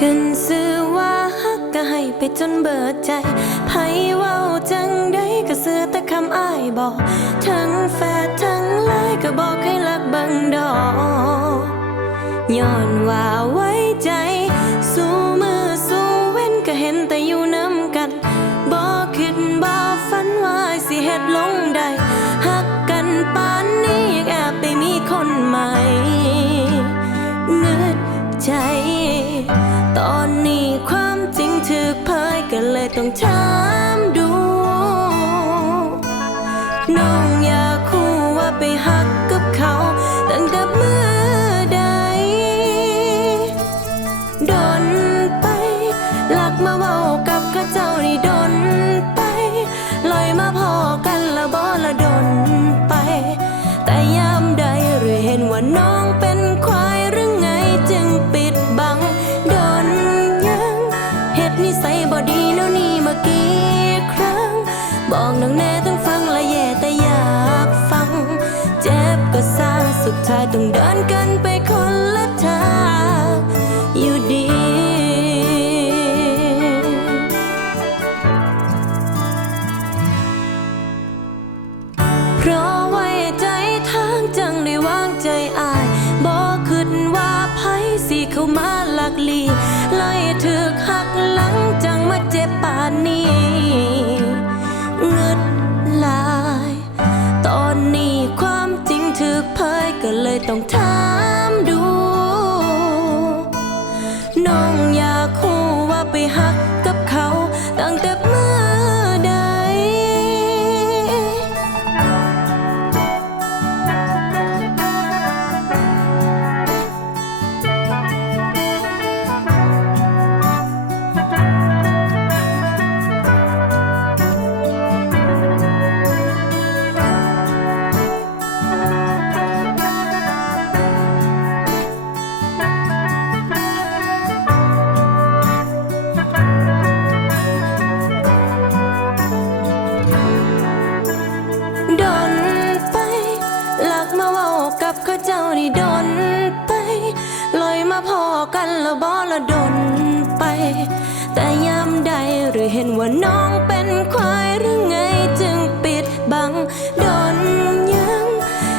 ขึ้นซื้อว่าฮักก็ให้ไปจนเบิดใจไผเว้าจังได้ก็เสือแต่คำอ้ายบอก ทั้งแฟดทั้งไลยก็บอกให้รักบังดอกย้อนว่าว่า ก็เลยต้องถามดู น้องอยากคู่ว่าไปหักกับเขา ตั้งแต่เมื่อใดดนไปหลักมาเว้ากับข้าเจ้านี่ดนไป ลอยมาพอกันละบ่ละดนไป แต่ยามใดหรือเห็นว่าน้องเป็นควายหรือไงจึงปิดบังดนยังเหตุนิสัยบ่ดี บก็สร้างสุดท้ายต้องเดินกันไปคนละทางอยู่ดี เพราะ ก็เลยต้องถามดู น้องอยากคู่ว่าไปหัก ละบ่ละดนไป แต่ยามใดหรือเห็นว่าน้องเป็นควายหรือไงจึงปิดบังดนยัง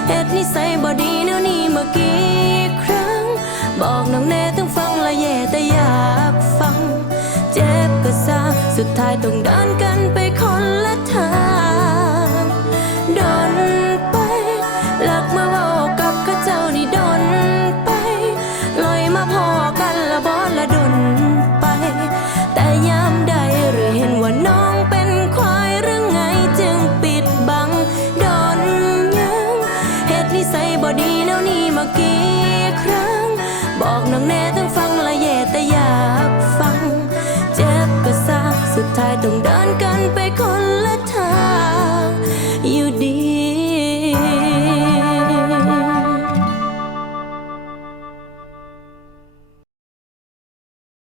เหตุนิสัยบ่ดีแนวนี้มากี่ครั้ง บอกน้องแน่ต้องฟังละแย่แต่อยากฟัง เจ็บก็ซาสุดท้ายต้องเดินกันไปคนละทาง บ่ดีแนวนี่มากี่ครั้ง บอกน้องแน่ต้องฟังและเย่แต่อยากฟัง เจ็บก็ซาสุดท้ายต้องเดินกัน